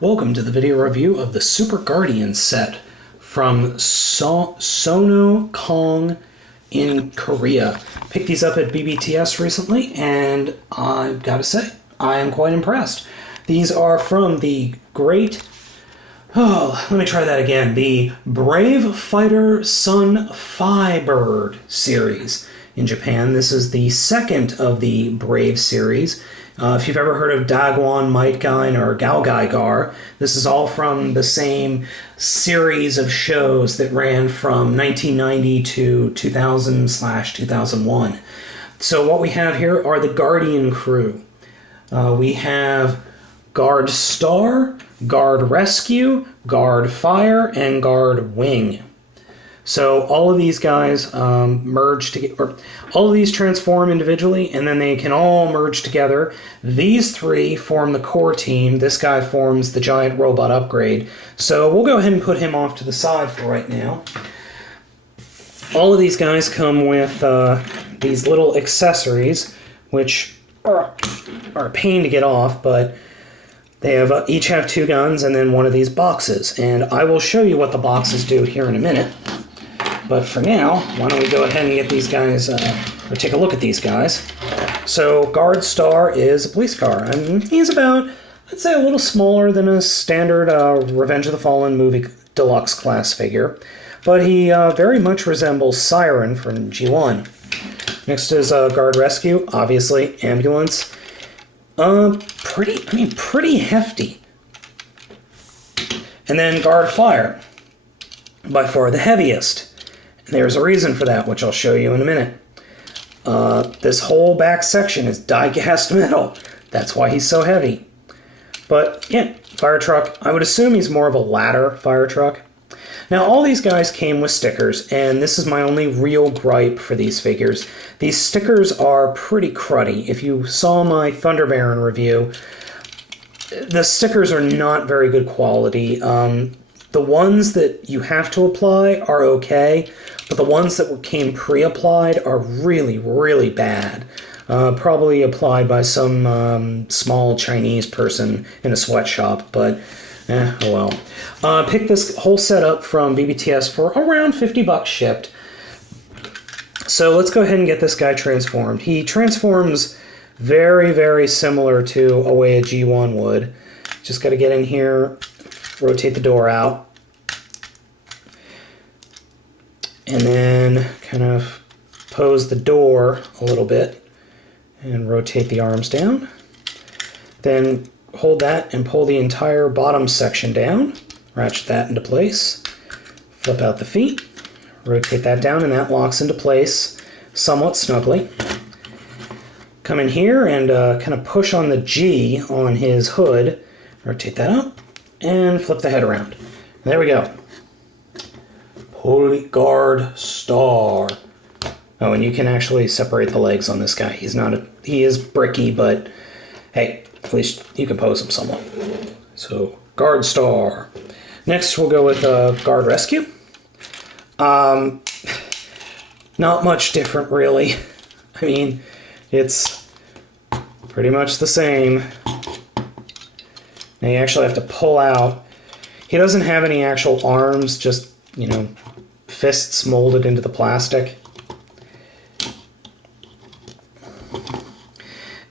Welcome to the video review of the Super Guardian set from Sono Kong in Korea. Picked these up at BBTS recently, and I've got to say, I am quite impressed. These are from the the Brave Fighter Sun Fighbird series in Japan. This is the second of the Brave series. If you've ever heard of Dagwon, Might-Gain, or Galgaigar, this is all from the same series of shows that ran from 1990 to 2000/2001. So what we have here are the Guardian crew. We have Guard Star, Guard Rescue, Guard Fire, and Guard Wing. So all of these guys merge together, or all of these transform individually, and then they can all merge together. These three form the core team. This guy forms the giant robot upgrade. So we'll go ahead and put him off to the side for right now. All of these guys come with these little accessories, which are a pain to get off, but they have each have two guns and then one of these boxes. And I will show you what the boxes do here in a minute. But for now, why don't we go ahead and get these guys, or take a look at these guys. So Guard Star is a police car. I mean, he's about, I'd say, a little smaller than a standard Revenge of the Fallen movie deluxe class figure. But he very much resembles Siren from G1. Next is Guard Rescue, obviously, ambulance. Pretty hefty. And then Guard Fire, by far the heaviest. There's a reason for that, which I'll show you in a minute. This whole back section is die-cast metal. That's why he's so heavy. But yeah, fire truck. I would assume he's more of a ladder fire truck. Now, all these guys came with stickers, and this is my only real gripe for these figures. These stickers are pretty cruddy. If you saw my Thunder Baron review, the stickers are not very good quality. The ones that you have to apply are okay, but the ones that came pre-applied are really, really bad. Probably applied by some small Chinese person in a sweatshop, but oh well. Picked this whole set up from BBTS for around 50 bucks shipped. So let's go ahead and get this guy transformed. He transforms very, very similar to a way a G1 would. Just got to get in here, rotate the door out, and then kind of pose the door a little bit and rotate the arms down. Then hold that and pull the entire bottom section down, ratchet that into place, flip out the feet, rotate that down, and that locks into place somewhat snugly. Come in here and kind of push on the G on his hood, rotate that up, and flip the head around. And there we go. Guard Star. Oh, and you can actually separate the legs on this guy. He is bricky, but hey, at least you can pose him somewhat. So, Guard Star. Next, we'll go with Guard Rescue. Not much different, really. I mean, it's pretty much the same. Now you actually have to pull out. He doesn't have any actual arms, just, fists molded into the plastic.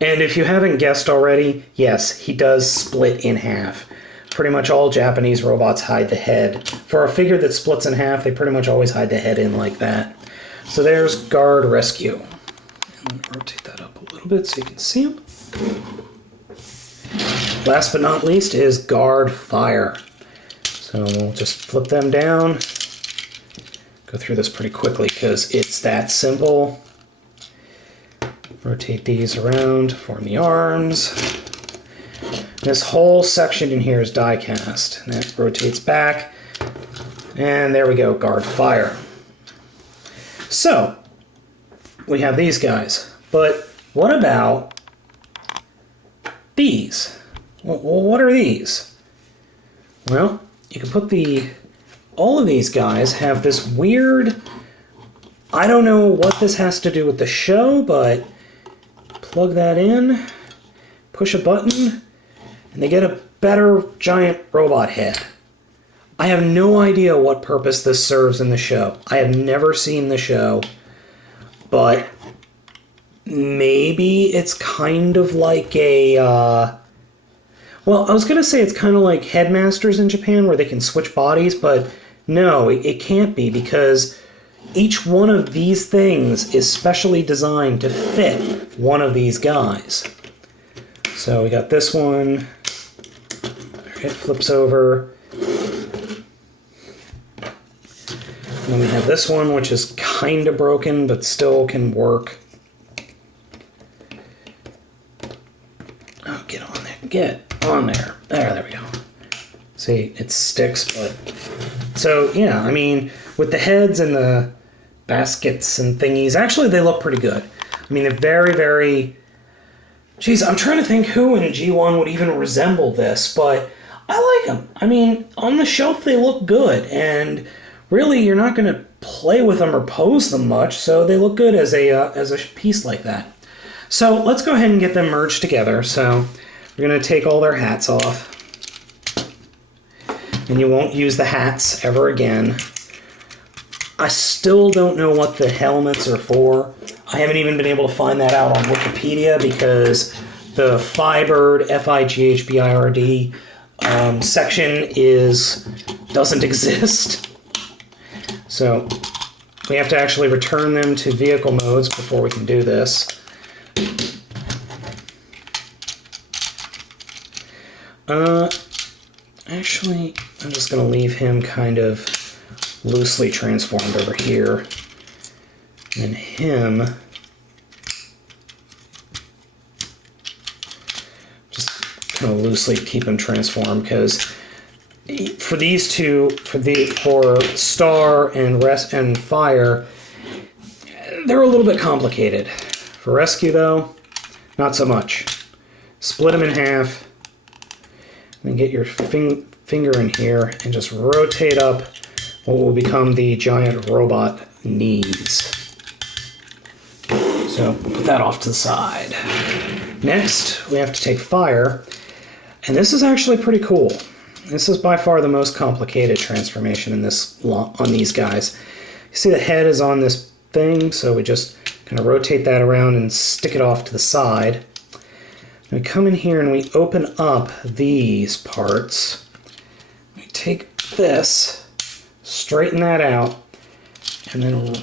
And if you haven't guessed already, yes, he does split in half. Pretty much all Japanese robots hide the head. For a figure that splits in half, they pretty much always hide the head in like that. So there's Guard Rescue. And rotate that up a little bit so you can see him. Last but not least is Guard Fire. So we'll just flip them down. Go through this pretty quickly because it's that simple. Rotate these around, form the arms. This whole section in here is die cast. And that rotates back. And there we go, Guard Fire. So, we have these guys. But what about these? Well, what are these? Well, you can put all of these guys have this weird, I don't know what this has to do with the show, but plug that in, push a button, and they get a better giant robot head. I have no idea what purpose this serves in the show. I have never seen the show, but maybe it's kind of like a... well, I was going to say it's kind of like Headmasters in Japan where they can switch bodies, but no, it can't be because each one of these things is specially designed to fit one of these guys. So we got this one. It flips over. And then we have this one, which is kind of broken, but still can work. Oh, get on there. Get on there. There we go. See, it sticks, but... So, yeah, I mean, with the heads and the baskets and thingies, actually they look pretty good. I mean, they're very, very... Geez, I'm trying to think who in G1 would even resemble this, but I like them. I mean, on the shelf they look good, and really you're not going to play with them or pose them much, so they look good as a piece like that. So let's go ahead and get them merged together. So we're going to take all their hats off. And you won't use the hats ever again. I still don't know what the helmets are for. I haven't even been able to find that out on Wikipedia because the Fighbird, Fighbird, section doesn't exist. So we have to actually return them to vehicle modes before we can do this. Actually, I'm just going to leave him kind of loosely transformed over here. And him... just kind of loosely keep him transformed, because for these two, for Star and Fire, they're a little bit complicated. For Rescue, though, not so much. Split them in half, and then get your finger in here and just rotate up what will become the giant robot knees. So put that off to the side. Next, we have to take Fire, and this is actually pretty cool. This is by far the most complicated transformation in this on these guys. You see the head is on this thing, so we just kind of rotate that around and stick it off to the side. We come in here and we open up these parts. We take this, straighten that out, and then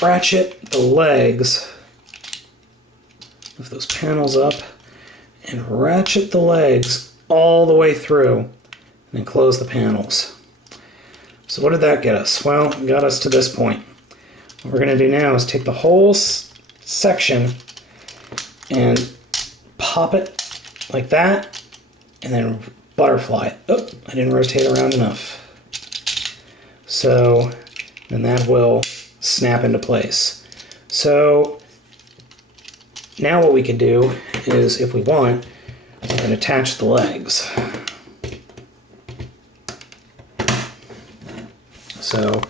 ratchet the legs, lift those panels up, and ratchet the legs all the way through, and then close the panels. So what did that get us? Well, it got us to this point. What we're going to do now is take the whole section and pop it like that, and then butterfly it. Oh, I didn't rotate around enough. So then that will snap into place. So now what we can do is, if we want, we can attach the legs. So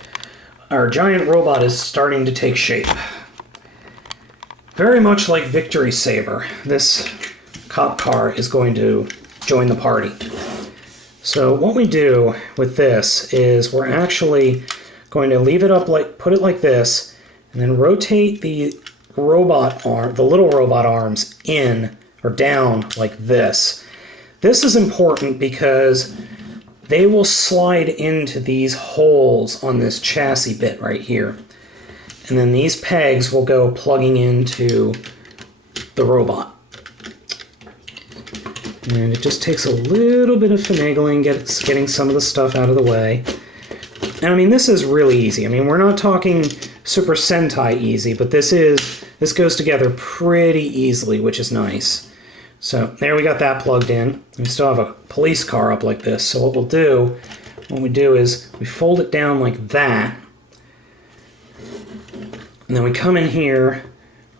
our giant robot is starting to take shape. Very much like Victory Saber, this cop car is going to join the party. So what we do with this is we're actually going to leave it up, put it like this, and then rotate the robot arm, the little robot arms in or down like this. This is important because they will slide into these holes on this chassis bit right here. And then these pegs will go plugging into the robot. And it just takes a little bit of finagling, getting some of the stuff out of the way. And I mean, this is really easy. I mean, we're not talking Super Sentai easy, but this goes together pretty easily, which is nice. So there we got that plugged in. We still have a police car up like this. So what we do is we fold it down like that. And then we come in here,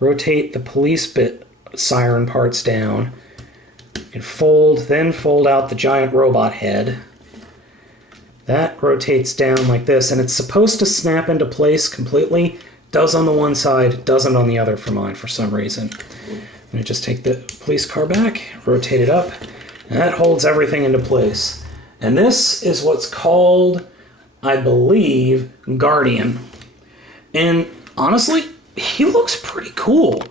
rotate the police bit siren parts down. You can then fold out the giant robot head. That rotates down like this, and it's supposed to snap into place completely. Does on the one side, doesn't on the other for mine for some reason. I'm going to just take the police car back, rotate it up, And that holds everything into place. And this is what's called, I believe, Guardian. And honestly, he looks pretty cool.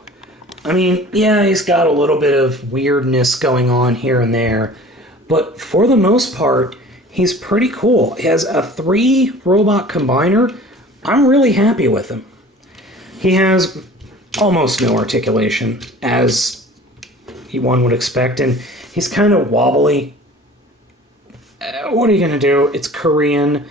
I mean, yeah, he's got a little bit of weirdness going on here and there, but for the most part, he's pretty cool. He has a 3-robot combiner. I'm really happy with him. He has almost no articulation, as one would expect, and he's kind of wobbly. What are you going to do? It's Korean.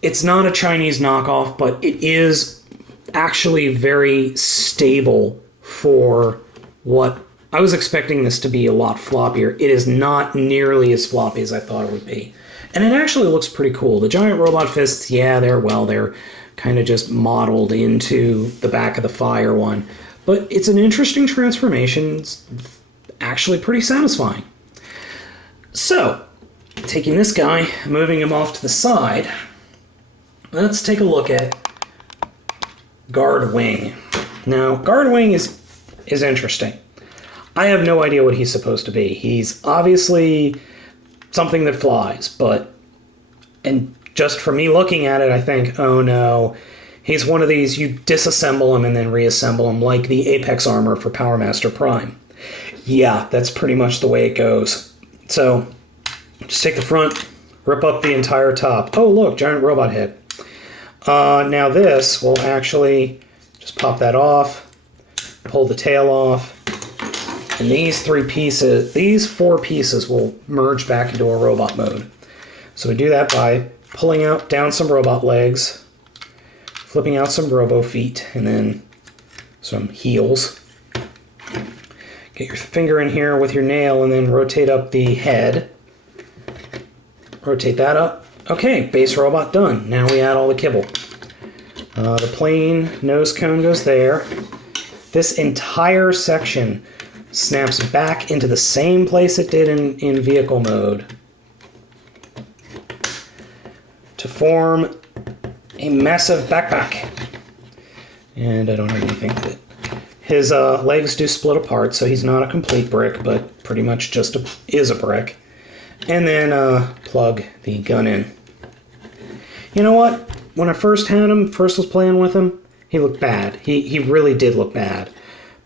It's not a Chinese knockoff, but it is actually very stable for what I was expecting this to be. A lot floppier. It is not nearly as floppy as I thought it would be. And it actually looks pretty cool. The giant robot fists, yeah, they're kind of just modeled into the back of the Fire one. But it's an interesting transformation. It's actually pretty satisfying. So, taking this guy, moving him off to the side, let's take a look at Guard Wing. Now, Guard Wing is interesting. I have no idea what he's supposed to be. He's obviously something that flies, and just for me looking at it, I think, oh no, he's one of these, you disassemble him and then reassemble him, like the Apex armor for Power Master Prime. Yeah, that's pretty much the way it goes. So, just take the front, rip up the entire top. Oh look, giant robot head. Now this will actually just pop that off, pull the tail off, and these 4 pieces will merge back into a robot mode. So we do that by pulling down some robot legs, flipping out some robo feet, and then some heels. Get your finger in here with your nail and then rotate up the head. Rotate that up. Okay, base robot done. Now we add all the kibble. The plain nose cone goes there. This entire section snaps back into the same place it did in vehicle mode to form a massive backpack. And I don't have anything with it. His legs do split apart, so he's not a complete brick, but pretty much just is a brick. And then plug the gun in. You know what? When I first was playing with him, he looked bad. He really did look bad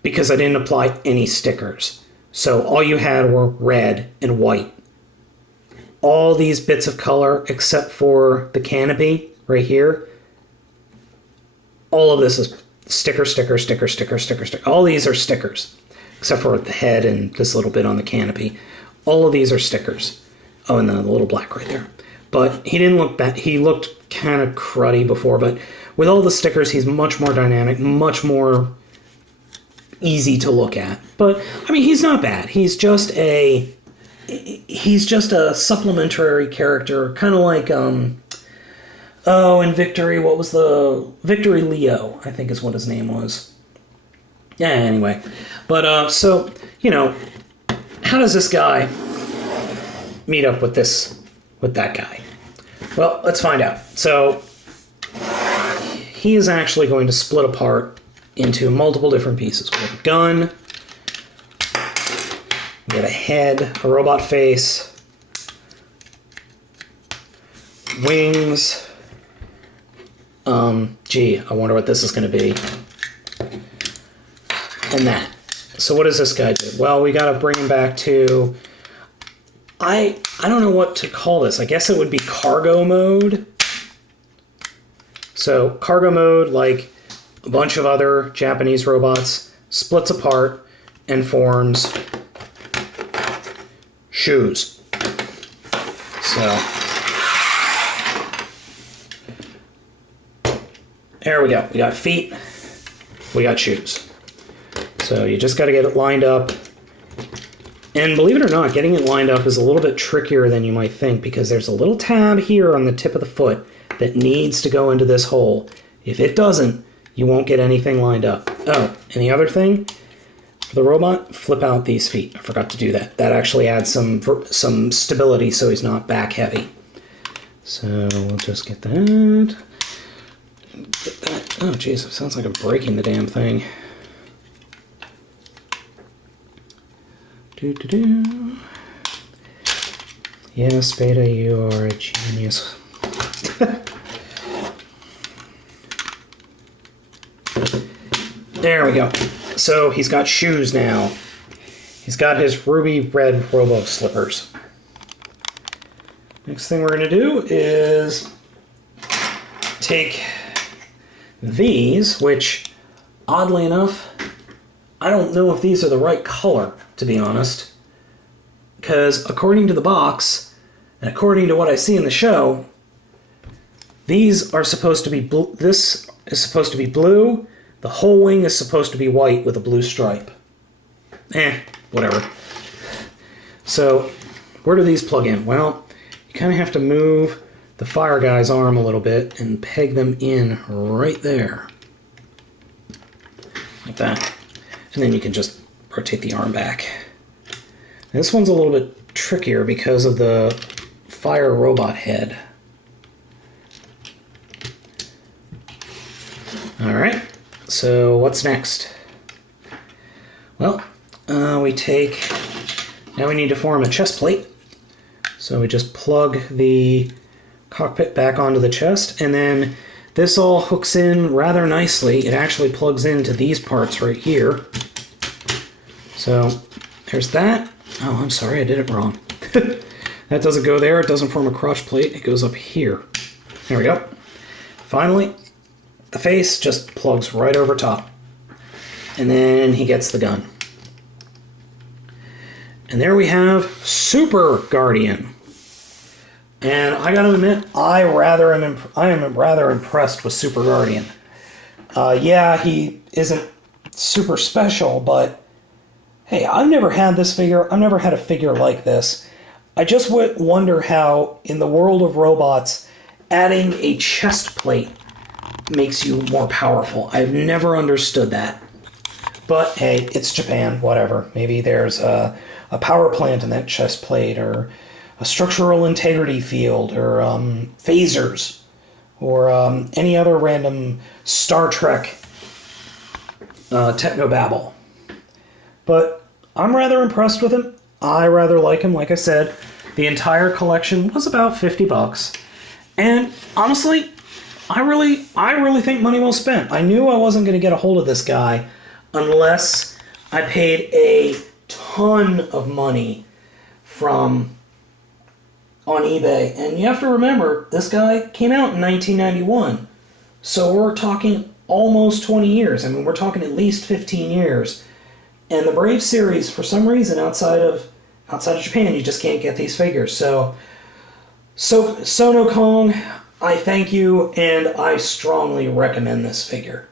because I didn't apply any stickers. So all you had were red and white. All these bits of color, except for the canopy right here, all of this is sticker, sticker, sticker, sticker, sticker, sticker. All these are stickers, except for the head and this little bit on the canopy. All of these are stickers. Oh, and the little black right there. But he didn't look bad. He looked kind of cruddy before, but with all the stickers, he's much more dynamic, much more easy to look at. But I mean, he's not bad. He's just a supplementary character, kind of like in Victory, what was the Victory Leo, I think is what his name was. Yeah, anyway. But so, you know, how does this guy meet up with that guy? Well, let's find out. So he is actually going to split apart into multiple different pieces. We have a gun, we have a head, a robot face, wings. Gee, I wonder what this is going to be. And that. So what does this guy do? Well, we got to bring him back to... I don't know what to call this. I guess it would be cargo mode. So cargo mode, like a bunch of other Japanese robots, splits apart and forms shoes. So there we go. We got feet, we got shoes. So you just got to get it lined up. And believe it or not, getting it lined up is a little bit trickier than you might think because there's a little tab here on the tip of the foot that needs to go into this hole. If it doesn't, you won't get anything lined up. Oh, and the other thing, for the robot, flip out these feet. I forgot to do that. That actually adds some stability so he's not back heavy. So we'll just get that. Get that. Oh, jeez, it sounds like I'm breaking the damn thing. Yes, Beta, you are a genius. There we go. So he's got shoes now. He's got his ruby red robo slippers. Next thing we're going to do is take these, which, oddly enough, I don't know if these are the right color, to be honest. Because according to the box, and according to what I see in the show, these are supposed to be blue. This is supposed to be blue. The whole wing is supposed to be white with a blue stripe. Whatever. So, where do these plug in? Well, you kind of have to move the fire guy's arm a little bit and peg them in right there. Like that. And then you can just rotate the arm back. This one's a little bit trickier because of the fire robot head. Alright, so what's next? Well, now we need to form a chest plate. So we just plug the cockpit back onto the chest, and then this all hooks in rather nicely. It actually plugs into these parts right here. So there's that. Oh, I'm sorry, I did it wrong. That doesn't go there. It doesn't form a crotch plate. It goes up here. There we go. Finally, the face just plugs right over top. And then he gets the gun. And there we have Super Guardian. And I gotta admit, I am rather impressed with Super Guardian. Yeah, he isn't super special, but hey, I've never had this figure. I've never had a figure like this. I just wonder how, in the world of robots, adding a chest plate makes you more powerful. I've never understood that. But hey, it's Japan, whatever. Maybe there's a power plant in that chest plate, or a structural integrity field, or phasers, or any other random Star Trek technobabble. But I'm rather impressed with him. I rather like him, like I said. The entire collection was about $50. And honestly, I really think money well spent. I knew I wasn't going to get a hold of this guy unless I paid a ton of money on eBay. And you have to remember, this guy came out in 1991. So we're talking almost 20 years. I mean, we're talking at least 15 years. And the Brave series, for some reason, outside of Japan, you just can't get these figures. So Sono Kong, I thank you, and I strongly recommend this figure.